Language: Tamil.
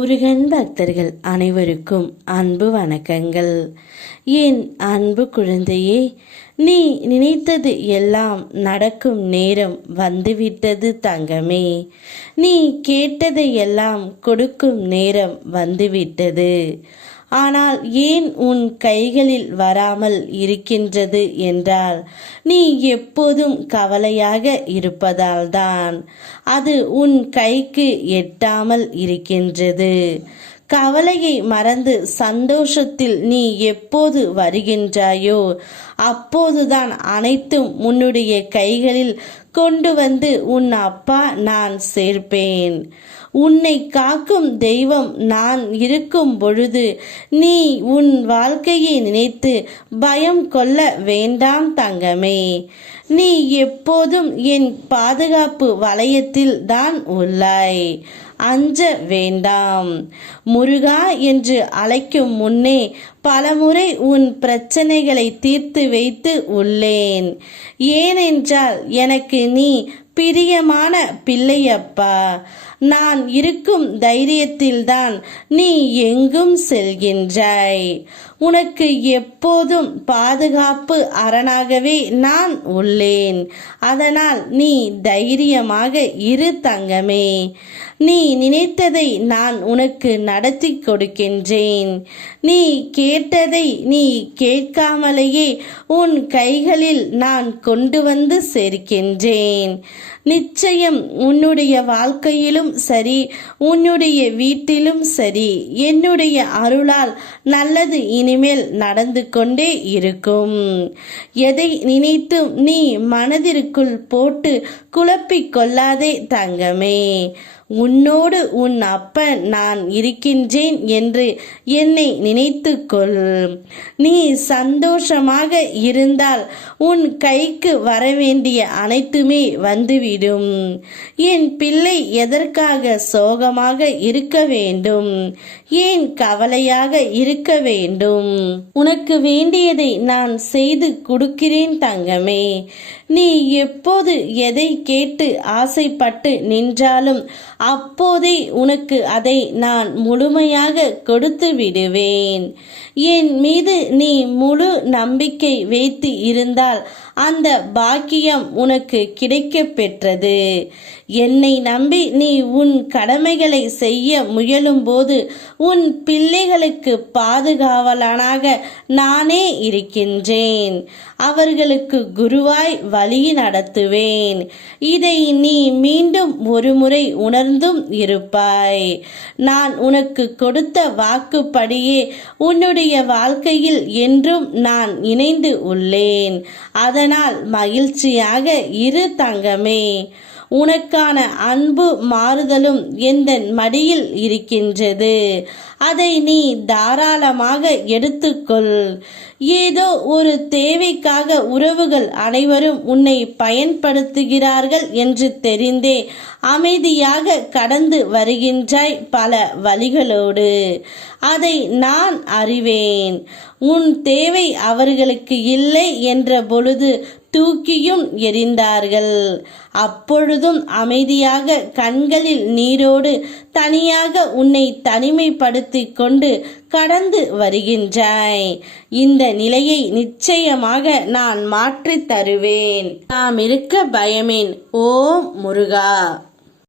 முருகன் பக்தர்கள் அனைவருக்கும் அன்பு வணக்கங்கள். என் அன்பு குழந்தையே, நீ நினைத்தது எல்லாம் நடக்கும் நேரம் வந்துவிட்டது தங்கமே. நீ கேட்டதை எல்லாம் கொடுக்கும் நேரம் வந்துவிட்டது. ஆனால் ஏன் உன் கைகளில் வராமல் இருக்கின்றது என்றால், நீ எப்போதும் கவலையாக இருப்பதால்தான் அது உன் கைக்கு எட்டாமல் இருக்கின்றது. கவலையை மறந்து சந்தோஷத்தில் நீ எப்போது வருகின்றாயோ அப்போதுதான் அனைத்தும் உன்னுடைய கைகளில் கொண்டு வந்து உன் அப்பா நான் சேர்ப்பேன். உன்னை காக்கும் தெய்வம் நான் இருக்கும் பொழுது நீ உன் வாழ்க்கையை நினைத்து பயம் கொள்ள வேண்டாம் தங்கமே. நீ எப்போதும் என் பாதுகாப்பு வளையத்தில் தான் உள்ளாய். அஞ்ச வேண்டாம். முருகா என்று அழைக்கும் முன்னே பலமுறை உன் பிரச்சனைகளை தீர்த்து வைத்து உள்ளேன். ஏனென்றால் எனக்கு நீ பிரியமான பிள்ளையப்பா. நான் இருக்கும் தைரியத்தில்தான் நீ எங்கும் செல்கின்றாய். உனக்கு எப்போதும் பாதுகாப்பு அரணாகவே நான் உள்ளேன். அதனால் நீ தைரியமாக இரு தங்கமே. நீ நினைத்ததை நான் உனக்கு நடத்தி கொடுக்கின்றேன். நீ கேட்டதை நீ கேட்காமலேயே உன் கைகளில் நான் கொண்டு வந்து சேர்க்கின்றேன். நிச்சயம் உன்னுடைய வாழ்க்கையிலும் சரி, உன்னுடைய வீட்டிலும் சரி, என்னுடைய அருளால் நல்லது இனிமேல் நடந்து கொண்டே இருக்கும். எதை நினைத்தும் நீ மனதிற்குள் போட்டு குழப்பிக் கொள்ளாதே தங்கமே. உன்னோடு உன் அப்பன் நான் இருக்கின்றேன் என்று என்னை நினைத்துக்கொள். நீ சந்தோஷமாக இருந்தால் உன் கைக்கு வரவேண்டிய அனைத்துமே வந்துவிடும். என் பிள்ளை எதற்காக சோகமாக இருக்க வேண்டும்? ஏன் கவலையாக இருக்க வேண்டும்? உனக்கு வேண்டியதை நான் செய்து கொடுக்கிறேன் தங்கமே. நீ எப்போது எதை கேட்டு ஆசைப்பட்டு நின்றாலும் அப்போதே உனக்கு அதை நான் முழுமையாக கொடுத்து விடுவேன். என் மீது நீ முழு நம்பிக்கை வைத்து இருந்தால் அந்த பாக்கியம் உனக்கு கிடைக்க பெற்றது. என்னை நம்பி நீ உன் கடமைகளை செய்ய முயலும் போது உன் பிள்ளைகளுக்கு பாதுகாவலனாக நானே இருக்கின்றேன். அவர்களுக்கு குருவாய் வழி நடத்துவேன். இதை நீ மீண்டும் ஒரு முறை உணர்ந்தும் இருப்பாய். நான் உனக்கு கொடுத்த வாக்குப்படியே உன்னுடைய வாழ்க்கையில் என்றும் நான் இணைந்து உள்ளேன். அதனால் மகிழ்ச்சியாக இரு தங்கமே. உனக்கான அன்பு மாறுதலும் எந்த மடியில் இருக்கின்றது. அதை நீ தாராளமாக எடுத்துக்கொள். ஏதோ ஒரு தேவைக்காக உறவுகள் அனைவரும் உன்னை பயன்படுத்துகிறார்கள் என்று தெரிந்தே அமைதியாக கடந்து வருகின்றாய் பல வழிகளோடு. அதை நான் அறிவேன். உன் தேவை அவர்களுக்கு இல்லை என்ற பொழுது தூக்கியும் எறிந்தார்கள். அப்பொழுதும் அமைதியாக கண்களில் நீரோடு தனியாக உன்னை தனிமைப்படுத்தி கொண்டு கடந்து வருகின்றாய். இந்த நிலையை நிச்சயமாக நான் மாற்றித் தருவேன். நாம் இருக்க பயமேன். ஓம் முருகா.